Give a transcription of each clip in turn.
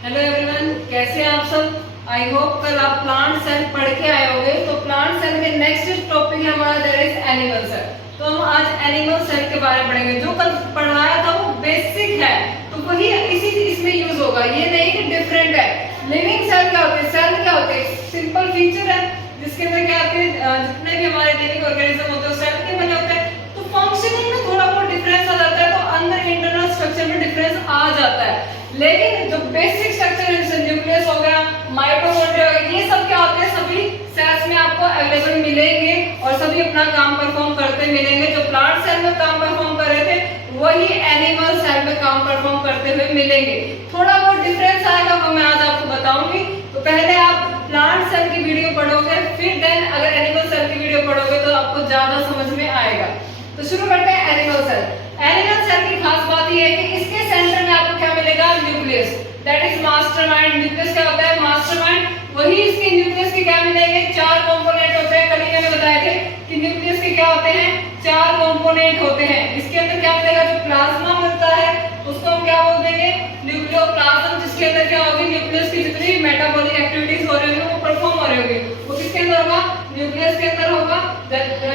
Hello everyone, कैसे हैं आप सब। आई होप कल आप प्लांट सेल पढ़ के आए होंगे। तो प्लांट सेल के नेक्स्ट टॉपिक है हमारा दैट इज एनिमल सेल। तो हम आज एनिमल सेल के बारे में पढ़ेंगे। जो कल पढ़ाया था वो बेसिक है, तो वही इसी इसमें यूज होगा। ये नहीं कि डिफरेंट है। लिविंग सेल क्या होते हैं, सेल क्या होते हैं, सिंपल फीचर है जिसके अंदर क्या होते हैं, जितने भी हमारे लिविंग ऑर्गेनिज्म होते हैं सेल के बने होते हैं। तो फंक्शनिंग में थोड़ा बहुत डिफरेंस आ जाता है, तो अंदर इंटरनल स्ट्रक्चर में डिफरेंस आ जाता है। लेकिन जो बेसिक स्ट्रक्चर है जैसे न्यूक्लियस हो गया, माइटोकॉन्ड्रिया हो गया, ये सब क्या होते हैं, सभी सेल्स में आपको अवेलेबल मिलेंगे और सभी अपना काम परफॉर्म करते मिलेंगे। जो प्लांट सेल में काम परफॉर्म कर रहे थे वही एनिमल सेल में काम परफॉर्म करते हुए मिलेंगे। थोड़ा बहुत डिफरेंस आएगा वो मैं आज आपको बताऊंगी। तो पहले आप प्लांट सेल की वीडियो पढ़ोगे, फिर देन अगर एनिमल सेल की वीडियो पढ़ोगे तो आपको ज्यादा समझ में आएगा। तो शुरू करते हैं एनिमल सेल। एनिमल सेल की खास बात यह है कि इसके सेंटर में आपको क्या मिलेगा, nucleus, that is mastermind. Nucleus क्या होता है, मास्टरमाइंड। वही इसके न्यूक्लियस के क्या मिलेंगे, चार कंपोनेंट होते हैं। कल ही मैंने बताया थे कि न्यूक्लियस के क्या होते हैं, चार कंपोनेंट होते हैं। इसके अंदर क्या मिलेगा, जो प्लाज्मा मिलता है उसको हम क्या बोल देंगे, न्यूक्लियोप्लाज्म, जिसके अंदर क्या होगी, न्यूक्लियस की जितनी मेटाबॉलिक एक्टिविटीज हो रही होगी वो परफॉर्म हो रही होगी, वो किसके अंदर होगा, न्यूक्लियस के अंदर होगा।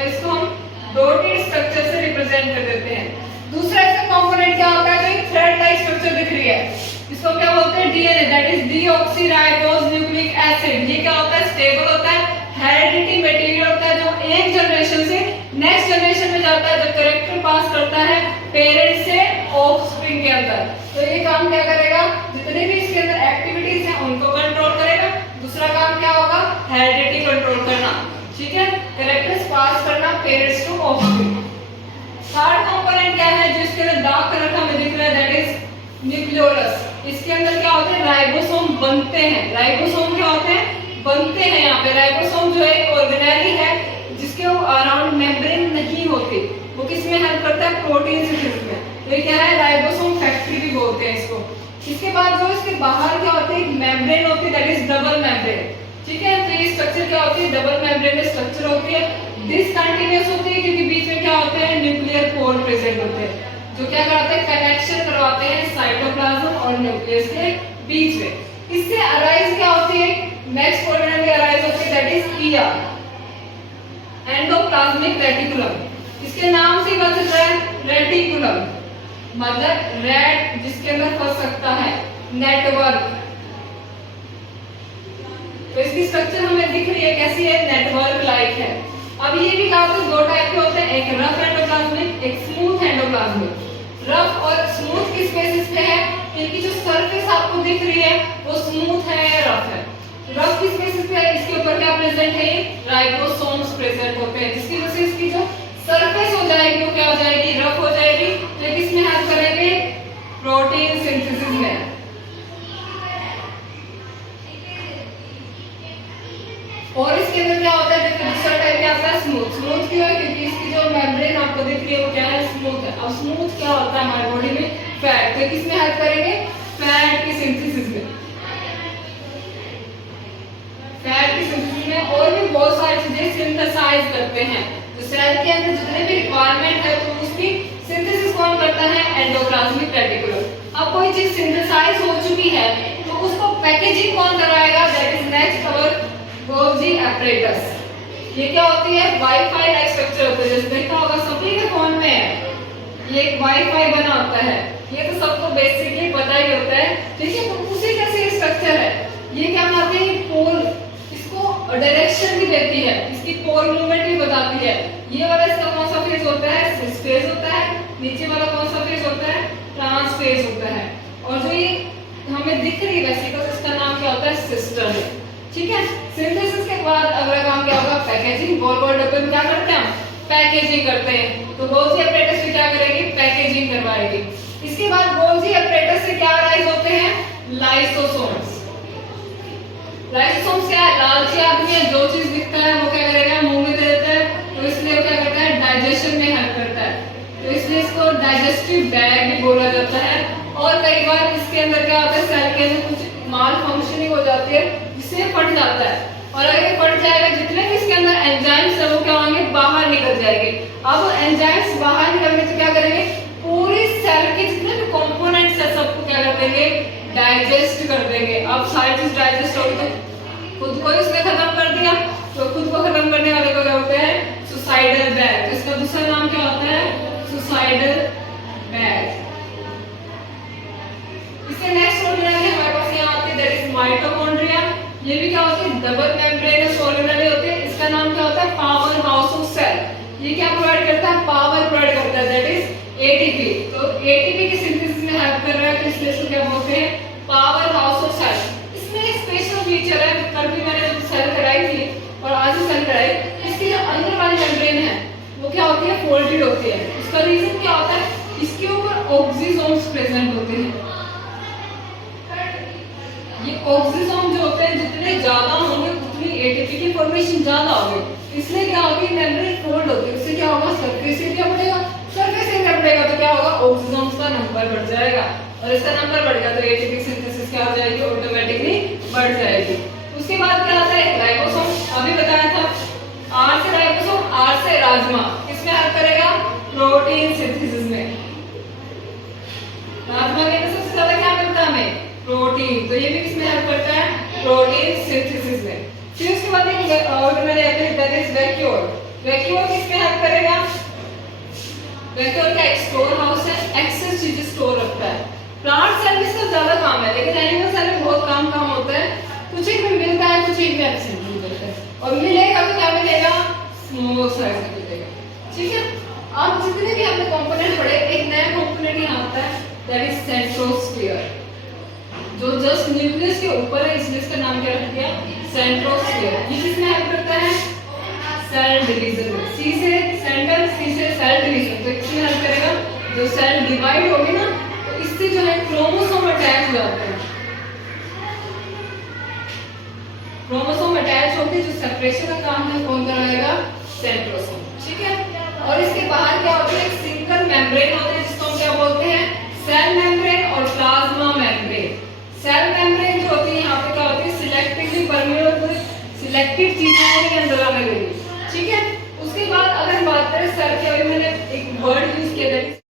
इसको हम डॉटेड स्ट्रक्चर से रिप्रेजेंट कर देते हैं। दूसरा इसका कंपोनेंट क्या होता है, जो थ्रेड लाइक स्ट्रक्चर दिख रही है, इसको क्या बोलते हैं, DNA, that is deoxyribose nucleic acid. ये क्या होता है, स्टेबल होता है, हेरिडिटी मटेरियल होता है, जो एक जनरेशन से नेक्स्ट जनरेशन में जाता है, जो कैरेक्टर पास करता है पेरेंट से ऑफस्प्रिंग के अंदर। तो ये काम क्या करेगा, जितने भी इसके अंदर एक्टिविटीज हैं उनको कंट्रोल करेगा। दूसरा काम क्या होगा, हेरिडिटी कंट्रोल करना, ठीक है, कैरेक्टर्स पास करना parents to offspring. Third component क्या है, जिसके अंदर डार्क कलर का हमें दिख रहा है, दैट इज न्यूक्लियोलस। इसके अंदर क्या होते हैं, राइबोसोम बनते हैं। राइबोसोम क्या होते हैं, बनते हैं। यहाँ पे राइबोसोम जो है ऑर्गेनेली है जिसके अराउंड मेम्ब्रेन नहीं होती, वो किसमें हेल्प करता है, प्रोटीन सिंथेसिस में। तो ये क्या है, राइबोसोम फैक्ट्री भी बोलते हैं इसको। इसके बाद जो इसके बाहर क्या होती है, मेम्ब्रेन होती है, दैट इज डबल मेम्ब्रेन, ठीक है। तो ये स्ट्रक्चर क्या होती है, डबल मेम्ब्रेन स्ट्रक्चर होती है, डिसकंटिन्यूअस होती है क्योंकि बीच में क्या होते हैं, न्यूक्लियर पोर प्रेजेंट होते हैं, जो क्या कराते हैं, कनेक्शन करवाते हैं साइटोप्लाज्म और न्यूक्लियस के बीच में। इससे अराइज क्या होती है, नेक्स्ट ऑर्गेनेल अराइज होती है, that is ER, endoplasmic reticulum. इसके नाम से पता चल रहा है रेटिकुलम, मतलब रेट जिसके अंदर फंस सकता है, नेटवर्क। तो इसकी स्ट्रक्चर हमें दिख रही है कैसी है, नेटवर्क लाइक है। अब ये भी कहा, दो टाइप के होते हैं, एक रफ एंडोप्लाज्मिक, एक स्मूथ एंडोप्लाज्मिक। रफ और स्मूथ किस बेसिस पे है, इनकी जो सरफेस आपको दिख रही है वो स्मूथ है या रफ है। रफ किस बेसिस पे है, इसके ऊपर क्या प्रेजेंट है, राइबोसोम्स प्रेजेंट होते हैं, जिसकी वजह से इसकी जो सरफेस हो जाएगी वो क्या हो जाएगी, रफ हो जाएगी। तो किसमें हेल्प करेंगे, प्रोटीन सिंथेसिस में। और इसके अंदर क्या होता है, दूसरा टाइप क्या आता है, स्मूथ। स्मूथ क्यों है, क्योंकि इसकी जो मेम्ब्रेन आपको दिख रही है वो क्या है, स्मूथ है। अब स्मूथ क्या होता है हमारी बॉडी में, फैट। तो किसमें हेल्प करेंगे, फैट की सिंथेसिस में, फैट की सिंथेसिस में। और भी बहुत सारी चीजें सिंथेसाइज करते हैं। तो सेल के अंदर जितने भी रिक्वायरमेंट है तो उसकी सिंथेसिस कौन करता है, एंडोप्लाज्मिक रेटिकुलम। अब कोई चीज सिंथेसाइज हो चुकी है तो उसको पैकेजिंग कौन कराएगा, that is next our Golgi apparatus। ये क्या होती है, वाईफाई लाइक स्ट्रक्चर होता है, जैसे देखा होगा सभी के फोन में है, ये एक वाईफाई बना होता है, ये तो सबको बेसिकली पता ही होता है, ठीक है। तो उसी जैसे स्ट्रक्चर है। ये क्या बनाते हैं, पोल, इसको डायरेक्शन भी देती है, इसकी पोल मूवमेंट भी बताती है। ये वाला इसका कौन सा फेज होता है, सिस फेज होता है। नीचे वाला कौन सा फेज होता है, ट्रांस फेज होता है। और जो ये हमें दिख रही है वेसिकल्स, इसका नाम क्या होता है, सिस्टम, ठीक है। सिंथेसिस के बाद अगला काम क्या होगा, पैकेजिंग। गोल डब्बे में क्या करते हैं हम, पैकेजिंग करते हैं। तो गोल्गी apparatus से क्या करेगी, पैकेजिंग करवाएगी। इसके बाद गोल्गी apparatus से क्या राइज होते हैं, लाइसोसोम्स। लाइसोसोम्स क्या है, लालची आदमी है, जो चीज दिखता है वो क्या करेगा, मुंह में दे देता है, तो इसलिए क्या करता है, डाइजेशन में हेल्प करता है। तो इसलिए इसको डाइजेस्टिव बैग भी बोला जाता है। और कई बार इसके अंदर क्या होता है, सेल के अंदर कुछ माल फंक्शनिंग हो जाती है जिससे फट जाता है, और अगर ये फट जाएगा जितने भी इसके अंदर एंजाइम्स है वो क्या होंगे, बाहर निकल जाएंगे। अब एंजाइम्स बाहर निकलने से क्या करेंगे, पूरी सेल के जितने भी कंपोनेंट्स है सबको क्या कर देंगे, डाइजेस्ट कर देंगे। अब सारी चीज डाइजेस्ट होगी तो खुद को इसने खत्म कर दिया, तो खुद को खत्म करने वाले को क्या होते हैं, सुसाइडल बैग। तो इसका दूसरा नाम क्या होता है, सुसाइडल बैग। इसके नेक्स्ट ऑर्गेनेल हमारे पास यहाँ आती है, दैट इज माइटोकॉन्ड्रिया। ये भी क्या होती है, डबल मेम्ब्रेनस ऑर्गेनेल होते हैं। इसका नाम क्या होता है, पावर हाउस ऑफ सेल। ये क्या प्रोवाइड करता है, पावर प्रोवाइड करता है, दैट इज एटीपी। तो एटीपी की सिंथेसिस में हेल्प कर रहा है, तो इसलिए इसको क्या बोलते हैं, पावर हाउस ऑफ सेल। इसमें एक स्पेशल फीचर है, कल भी मैंने जब सेल कराई थी और आज भी सेल कराई, इसकी जो अंदर वाली मेम्ब्रेन है वो क्या होती है, फोल्डेड होती है। उसका रीजन क्या होता है, इसके ऊपर ऑक्सीसोम्स प्रेजेंट होते हैं। ये ऑक्सीसोम जो होते हैं जितने ज्यादा होंगे उतनी एटीपी की फॉर्मेशन ज्यादा होगी, इसलिए क्या होगी, मेम्ब्रेन फोल्ड होती है। उससे क्या होगा, सरफेस एरिया बढ़ेगा, सरफेस एरिया बढ़ेगा तो क्या होगा, ऑक्सीसोम्स का नंबर बढ़ जाएगा, और इसका नंबर बढ़ेगा तो एटीपी सिंथेसिस क्या हो जाएगी, ऑटोमेटिकली बढ़ जाएगी। उसके बाद क्या आता है, राइबोसोम। अभी बताया था, आर से राइबोसोम, आर से राजमा। किसमें हेल्प करेगा, प्रोटीन सिंथेसिस में। राजमा के अंदर सबसे ज्यादा क्या मिलता है हमें, प्रोटीन। तो ये भी किसमें हेल्प करता है, प्रोटीन सिंथेसिस में। फिर उसके बाद एक ऑर्गेनेल है, दैट इज वैक्यूल। वैक्यूल किसमें हेल्प करेगा, वैक्यूल का एक स्टोर हाउस है, एक्सेस चीजें स्टोर रखता है। प्लांट सेल में इसका ज्यादा काम है, लेकिन एनिमल सेल में बहुत काम होता है। कुछ एक में मिलता है, कुछ एक में एब्सेंट मिलता है, और मिलेगा तो क्या मिलेगा, स्मॉल साइज का मिलेगा। ठीक है, अब जितने भी हमने कंपोनेंट पढ़े, एक नया कंपोनेंट यहाँ आता है, दैट इज सेंट्रोस्फीयर, जो जस्ट न्यूक्लियस के ऊपर है, इसलिए इसका नाम क्या रख दिया, सेंट्रोस्फीयर। ये किसमें हेल्प करता है, सेल डिवीजन में। सी से सेंटर, सी से सेल डिवीजन, तो इसमें हेल्प करेगा। जो सेल डिवाइड होगी ना, तो इससे जो है क्रोमोसोम अटैच हो जाते हैं, क्रोमोसोम अटैच होकर जो सेपरेशन का काम है कौन कराएगा, सेंट्रोसोम। ठीक है, और इसके बाहर क्या होता है, एक सिंगल मेम्ब्रेन होता है, जिसको हम क्या बोलते हैं, सेल मेम्ब्रेन और प्लाज्मा मेम्ब्रेन। सेल मेम्ब्रेन जो होती है यहाँ पे क्या होती है, सिलेक्टिवली परमेबल, सिलेक्टेड चीजें के अंदर आने लगी। ठीक है, उसके बाद अगर बात करें सेल के, मैंने एक वर्ड यूज किया था